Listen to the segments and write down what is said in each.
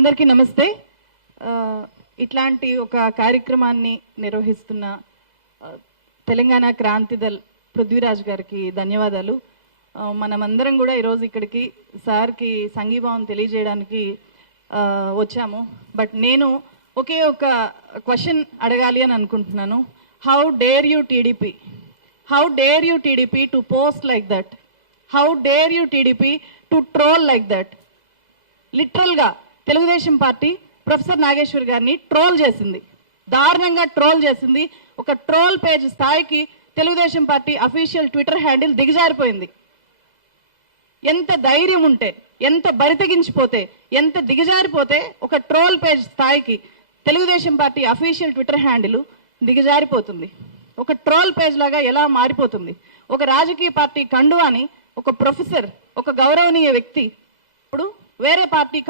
అందరికీ నమస్తే. ఇట్లాంటి ఒక కార్యక్రమాన్ని నిర్వహిస్తున్న తెలంగాణ క్రాంతిదల్ పృథ్వీరాజ్ గారికి ధన్యవాదాలు. మనమందరం కూడా ఈరోజు ఇక్కడికి సార్కి సంఘీభావం తెలియజేయడానికి వచ్చాము. బట్ నేను ఒకే ఒక క్వశ్చన్ అడగాలి అని అనుకుంటున్నాను. How dare you TDP, how dare you TDP to post like that, how dare you TDP to troll like that. లిటరల్గా తెలుగుదేశం పార్టీ ప్రొఫెసర్ నాగేశ్వర్ గారిని ట్రోల్ చేసింది, దారుణంగా ట్రోల్ చేసింది. ఒక ట్రోల్ పేజ్ స్థాయికి Telugu Desam party official Twitter handle దిగజారిపోయింది. ఎంత ధైర్యం ఉంటే, ఎంత బరితెగించిపోతే, ఎంత దిగజారిపోతే ఒక ట్రోల్ పేజ్ స్థాయికి Telugu Desam party official Twitter handle దిగజారిపోతుంది. ఒక ట్రోల్ పేజ్ లాగా ఎలా మారిపోతుంది. ఒక రాజకీయ పార్టీ కండువాని ఒక ప్రొఫెసర్, ఒక గౌరవనీయ వ్యక్తి ఇప్పుడు వేరే పార్టీ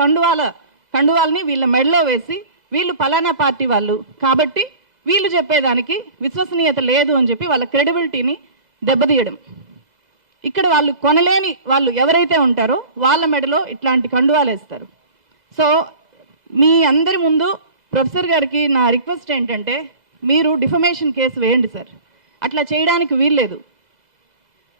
కండువాల్ని వీళ్ళ మెడలో వేసి వీళ్ళు పలానా పార్టీ వాళ్ళు కాబట్టి వీళ్ళు చెప్పేదానికి విశ్వసనీయత లేదు అని చెప్పి వాళ్ళ క్రెడిబిలిటీని దెబ్బతీయడం. ఇక్కడ వాళ్ళు కొనలేని వాళ్ళు ఎవరైతే ఉంటారో వాళ్ళ మెడలో ఇట్లాంటి కండువాలు వేస్తారు. సో మీ అందరి ముందు ప్రొఫెసర్ గారికి నా రిక్వెస్ట్ ఏంటంటే, మీరు డిఫమేషన్ కేసు వేయండి సార్. అట్లా చేయడానికి వీల్లేదు.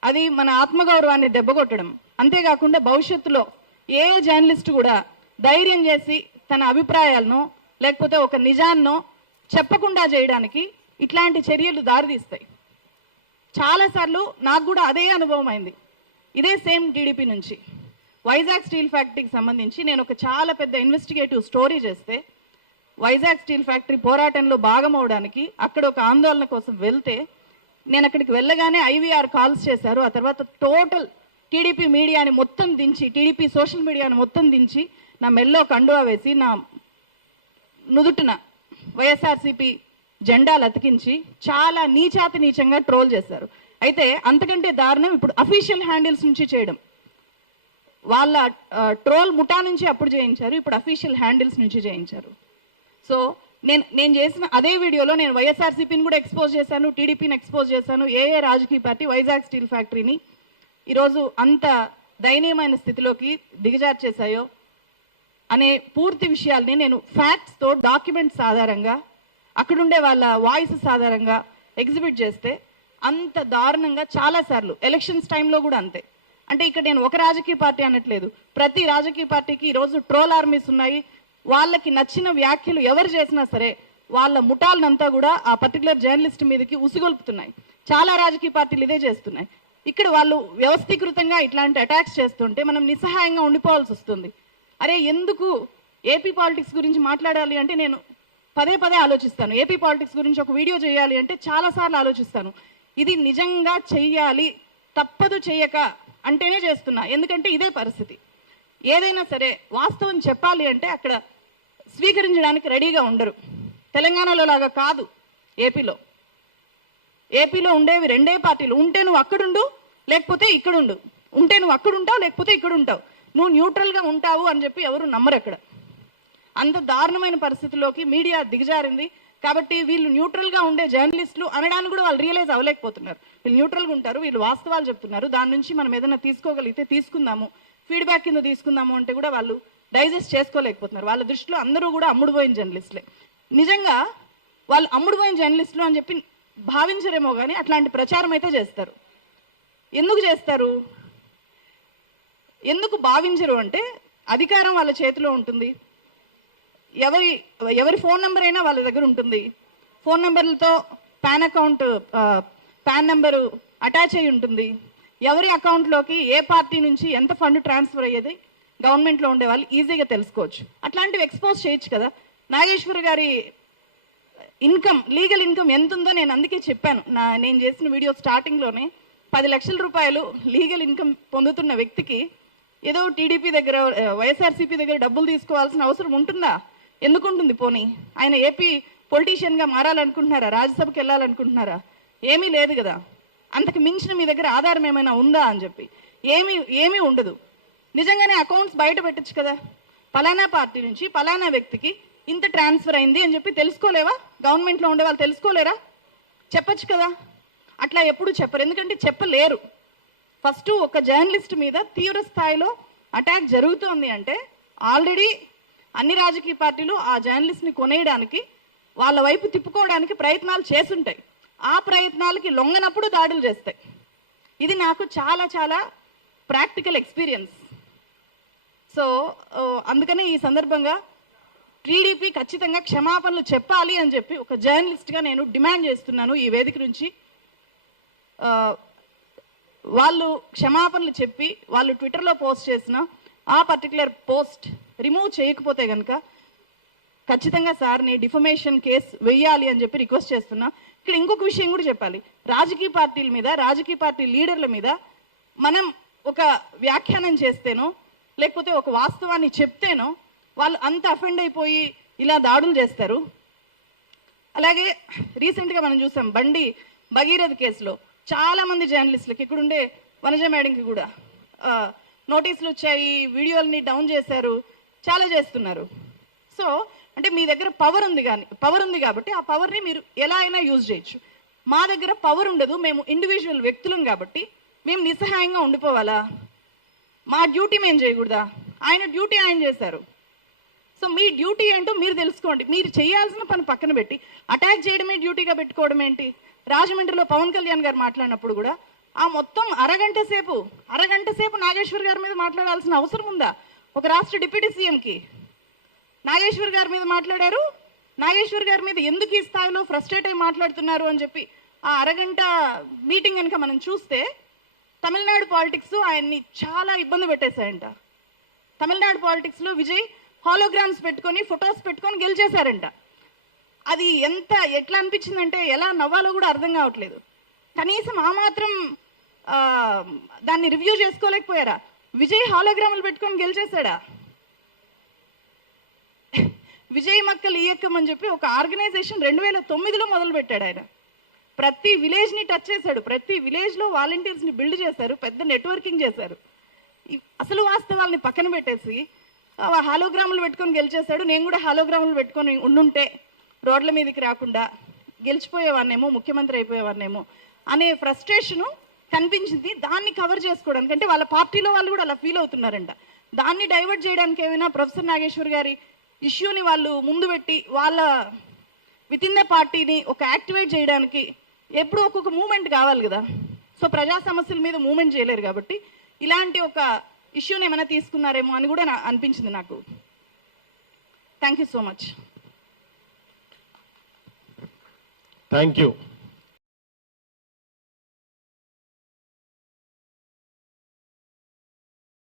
అది మన ఆత్మగౌరవాన్ని దెబ్బకొట్టడం. అంతేకాకుండా భవిష్యత్తులో ఏ జర్నలిస్ట్ కూడా ధైర్యం చేసి తన అభిప్రాయాలను లేకపోతే ఒక నిజాన్నో చెప్పకుండా చేయడానికి ఇట్లాంటి చర్యలు దారితీస్తాయి. చాలాసార్లు నాకు కూడా అదే అనుభవం అయింది. ఇదే సేమ్ టీడీపీ నుంచి వైజాగ్ స్టీల్ ఫ్యాక్టరీకి సంబంధించి నేను ఒక చాలా పెద్ద ఇన్వెస్టిగేటివ్ స్టోరీ చేస్తే, వైజాగ్ స్టీల్ ఫ్యాక్టరీ పోరాటంలో భాగం అవడానికి అక్కడ ఒక ఆందోళన కోసం వెళ్తే, నేను అక్కడికి వెళ్ళగానే ఐవీఆర్ కాల్స్ చేశారు. ఆ తర్వాత టోటల్ టీడీపీ మీడియాని మొత్తం దించి, టీడీపీ సోషల్ మీడియాని మొత్తం దించి నా మెల్లో కండువా వేసి నా నుదుటిన వైఎస్ఆర్సీపీ జెండాలు అతికించి చాలా నీచంగా ట్రోల్ చేశారు. అయితే అంతకంటే దారుణం ఇప్పుడు అఫీషియల్ హ్యాండిల్స్ నుంచి చేయడం. వాళ్ళ ట్రోల్ ముఠా నుంచి అప్పుడు చేయించారు, ఇప్పుడు అఫీషియల్ హ్యాండిల్స్ నుంచి చేయించారు. సో నేను చేసిన అదే వీడియోలో నేను వైఎస్ఆర్సీపీని కూడా ఎక్స్పోజ్ చేశాను, టీడీపీని ఎక్స్పోజ్ చేశాను. ఏ రాజకీయ పార్టీ వైజాగ్ స్టీల్ ఫ్యాక్టరీని ఈరోజు అంత దయనీయమైన స్థితిలోకి దిగజార్చేశాయో అనే పూర్తి విషయాల్ని నేను ఫ్యాక్ట్స్తో, డాక్యుమెంట్స్ ఆధారంగా, అక్కడుండే వాళ్ళ వాయిసెస్ ఆధారంగా ఎగ్జిబిట్ చేస్తే అంత దారుణంగా చాలాసార్లు ఎలక్షన్స్ టైంలో కూడా అంతే. అంటే ఇక్కడ నేను ఒక రాజకీయ పార్టీ అనట్లేదు, ప్రతి రాజకీయ పార్టీకి ఈరోజు ట్రోల్ ఆర్మీస్ ఉన్నాయి. వాళ్ళకి నచ్చిన వ్యాఖ్యలు ఎవరు చేసినా సరే వాళ్ళ ముఠాలనంతా కూడా ఆ పర్టికులర్ జర్నలిస్ట్ మీదకి ఉసిగొల్పుతున్నాయి. చాలా రాజకీయ పార్టీలు ఇదే చేస్తున్నాయి. ఇక్కడ వాళ్ళు వ్యవస్థీకృతంగా ఇట్లాంటి అటాక్స్ చేస్తుంటే మనం నిస్సహాయంగా ఉండిపోవాల్సి వస్తుంది. అరే ఎందుకు ఏపీ పాలిటిక్స్ గురించి మాట్లాడాలి అంటే నేను పదే ఆలోచిస్తాను. ఏపీ పాలిటిక్స్ గురించి ఒక వీడియో చేయాలి అంటే చాలాసార్లు ఆలోచిస్తాను. ఇది నిజంగా చెయ్యాలి, తప్పదు చెయ్యక అంటేనే చేస్తున్నా. ఎందుకంటే ఇదే పరిస్థితి. ఏదైనా సరే వాస్తవం చెప్పాలి అంటే అక్కడ స్వీకరించడానికి రెడీగా ఉండరు. తెలంగాణలో లాగా కాదు. ఏపీలో ఉండేవి రెండే పార్టీలు. ఉంటే నువ్వు అక్కడుండు, లేకపోతే ఇక్కడుండు. ఉంటే నువ్వు అక్కడ ఉంటావు, లేకపోతే ఇక్కడ ఉంటావు. నువ్వు న్యూట్రల్గా ఉంటావు అని చెప్పి ఎవరు నమ్మరు అక్కడ. అంత దారుణమైన పరిస్థితిలోకి మీడియా దిగజారింది. కాబట్టి వీళ్ళు న్యూట్రల్గా ఉండే జర్నలిస్టులు అనడానికి కూడా వాళ్ళు రియలైజ్ అవ్వలేకపోతున్నారు. వీళ్ళు న్యూట్రల్గా ఉంటారు, వీళ్ళు వాస్తవాలు చెప్తున్నారు, దాని నుంచి మనం ఏదైనా తీసుకోగలిగితే తీసుకుందాము, ఫీడ్బ్యాక్ కింద తీసుకుందాము అంటే కూడా వాళ్ళు డైజెస్ట్ చేసుకోలేకపోతున్నారు. వాళ్ళ దృష్టిలో అందరూ కూడా అమ్ముడుపోయిన జర్నలిస్టులే. నిజంగా వాళ్ళు అమ్ముడుపోయిన జర్నలిస్టులు అని చెప్పి భావించరేమో కానీ అట్లాంటి ప్రచారం అయితే చేస్తారు. ఎందుకు చేస్తారు, ఎందుకు భావించరు అంటే అధికారం వాళ్ళ చేతిలో ఉంటుంది. ఎవరి ఫోన్ నెంబర్ అయినా వాళ్ళ దగ్గర ఉంటుంది. ఫోన్ నెంబర్లతో పాన్ నెంబరు అటాచ్ అయి ఉంటుంది. ఎవరి అకౌంట్లోకి ఏ పార్టీ నుంచి ఎంత ఫండ్ ట్రాన్స్ఫర్ అయ్యేది గవర్నమెంట్లో ఉండే వాళ్ళు ఈజీగా తెలుసుకోవచ్చు. అట్లాంటివి ఎక్స్పోజ్ చేయొచ్చు కదా. నాగేశ్వర్ గారి ఇన్కమ్, లీగల్ ఇన్కమ్ ఎంత ఉందో నేను అందుకే చెప్పాను. నేను చేసిన వీడియో స్టార్టింగ్లోనే 10 లక్షల రూపాయలు లీగల్ ఇన్కమ్ పొందుతున్న వ్యక్తికి ఏదో టీడీపీ దగ్గర, వైఎస్ఆర్సీపీ దగ్గర డబ్బులు తీసుకోవాల్సిన అవసరం ఉంటుందా? ఎందుకుంటుంది? పోనీ ఆయన ఏపీ పొలిటీషియన్గా మారాలనుకుంటున్నారా? రాజ్యసభకి వెళ్ళాలనుకుంటున్నారా? ఏమీ లేదు కదా. అంతకు మించిన మీ దగ్గర ఆధారం ఏమైనా ఉందా అని చెప్పి ఏమీ ఉండదు. నిజంగానే అకౌంట్స్ బయట పెట్టచ్చు కదా. పలానా పార్టీ నుంచి పలానా వ్యక్తికి ఇంత ట్రాన్స్ఫర్ అయింది అని చెప్పి తెలుసుకోలేవా? గవర్నమెంట్లో ఉండే వాళ్ళు తెలుసుకోలేరా? చెప్పచ్చు కదా. అట్లా ఎప్పుడు చెప్పరు, ఎందుకంటే చెప్పలేరు. ఫస్ట్ ఒక జర్నలిస్ట్ మీద తీవ్ర స్థాయిలో అటాక్ జరుగుతోంది అంటే ఆల్రెడీ అన్ని రాజకీయ పార్టీలు ఆ జర్నలిస్ట్ని కొనేయడానికి, వాళ్ళ వైపు తిప్పుకోవడానికి ప్రయత్నాలు చేస్తుంటాయి. ఆ ప్రయత్నాలకి లొంగనప్పుడు దాడులు చేస్తాయి. ఇది నాకు చాలా చాలా ప్రాక్టికల్ ఎక్స్పీరియన్స్. సో అందుకనే ఈ సందర్భంగా టీడీపీ ఖచ్చితంగా క్షమాపణలు చెప్పాలి అని చెప్పి ఒక జర్నలిస్ట్గా నేను డిమాండ్ చేస్తున్నాను ఈ వేదిక నుంచి. వాళ్ళు క్షమాపణలు చెప్పి వాళ్ళు ట్విట్టర్లో పోస్ట్ చేసిన ఆ పర్టికులర్ పోస్ట్ రిమూవ్ చేయకపోతే కనుక ఖచ్చితంగా సార్ని డిఫమేషన్ కేసు వెయ్యాలి అని చెప్పి రిక్వెస్ట్ చేస్తున్నా. ఇక్కడ ఇంకొక విషయం కూడా చెప్పాలి. రాజకీయ పార్టీల మీద, రాజకీయ పార్టీ లీడర్ల మీద మనం ఒక వ్యాఖ్యానం చేస్తేనో లేకపోతే ఒక వాస్తవాన్ని చెప్తేనో వాళ్ళు అంత అఫెండ్ అయిపోయి ఇలా దాడులు చేస్తారు. అలాగే రీసెంట్గా మనం చూసాం బండి భగీరథ కేసులో చాలా మంది జర్నలిస్టులకి, ఇక్కడుండే వనజ మేడంకి కూడా నోటీసులు వచ్చాయి, వీడియోల్ని డౌన్ చేశారు, చాలా చేస్తున్నారు. సో అంటే మీ దగ్గర పవర్ ఉంది కాబట్టి ఆ పవర్ని మీరు ఎలా అయినా యూజ్ చేయొచ్చు. మా దగ్గర పవర్ ఉండదు, మేము ఇండివిజువల్ వ్యక్తులం కాబట్టి మేము నిస్సహాయంగా ఉండిపోవాలా? మా డ్యూటీ మేము చేయకూడదా? ఆయన డ్యూటీ ఆయన చేశారు. సో మీ డ్యూటీ ఏంటో మీరు తెలుసుకోండి. మీరు చేయాల్సిన పని పక్కన పెట్టి అటాక్ చేయడమే డ్యూటీగా పెట్టుకోవడం ఏంటి? రాజమండ్రిలో పవన్ కళ్యాణ్ గారు మాట్లాడినప్పుడు కూడా ఆ మొత్తం అరగంట సేపు నాగేశ్వర్ గారి మీద మాట్లాడాల్సిన అవసరం ఉందా? ఒక రాష్ట్ర డిప్యూటీ సీఎంకి నాగేశ్వర్ గారి మీద మాట్లాడారు. నాగేశ్వర్ గారి మీద ఎందుకు ఈ స్థాయిలో ఫ్రస్ట్రేట్ అయి మాట్లాడుతున్నారు అని చెప్పి ఆ అరగంట మీటింగ్ కనుక మనం చూస్తే తమిళనాడు పాలిటిక్స్ ఆయన్ని చాలా ఇబ్బంది పెట్టేశాయంట. తమిళనాడు పాలిటిక్స్లో విజయ్ హాలోగ్రామ్స్ పెట్టుకొని, ఫొటోస్ పెట్టుకొని గెలిచేశారంట. అది ఎట్లా అనిపించిందంటే ఎలా నవ్వాలో కూడా అర్థం కావట్లేదు. కనీసం ఆ మాత్రం దాన్ని రివ్యూ చేసుకోలేకపోయారా? విజయ్ హాలోగ్రాములు పెట్టుకొని గెలిచేశాడా? విజయ్ మక్కల్ ఈయక్కం అని చెప్పి ఒక ఆర్గనైజేషన్ 2009లో మొదలు పెట్టాడు ఆయన. ప్రతి విలేజ్ని టచ్ చేశాడు, ప్రతి విలేజ్లో వాలంటీర్స్ని బిల్డ్ చేశారు, పెద్ద నెట్వర్కింగ్ చేశారు. అసలు వాస్తవాల్ని పక్కన పెట్టేసి హాలోగ్రాములు పెట్టుకొని గెలిచేశాడు. నేను కూడా హాలోగ్రాములు పెట్టుకొని ఉండుంటే రోడ్ల మీదకి రాకుండా గెలిచిపోయేవాన్నేమో, ముఖ్యమంత్రి అయిపోయేవాన్నేమో అనే ఫ్రస్ట్రేషను కనిపించింది. దాన్ని కవర్ చేసుకోవడానికి, అంటే వాళ్ళ పార్టీలో వాళ్ళు కూడా అలా ఫీల్ అవుతున్నారంట. దాన్ని డైవర్ట్ చేయడానికి ఏమైనా ప్రొఫెసర్ నాగేశ్వర్ గారి ఇష్యూని వాళ్ళు ముందు పెట్టి వాళ్ళ విత్ ఇన్ ద పార్టీని ఒక యాక్టివేట్ చేయడానికి ఎప్పుడు ఒక్కొక్క మూమెంట్ కావాలి కదా. సో ప్రజా సమస్యల మీద మూమెంట్ చేయలేరు కాబట్టి ఇలాంటి ఒక ఇష్యూని ఏమైనా తీసుకున్నారేమో అని కూడా అనిపించింది నాకు. Thank you so much. Thank you.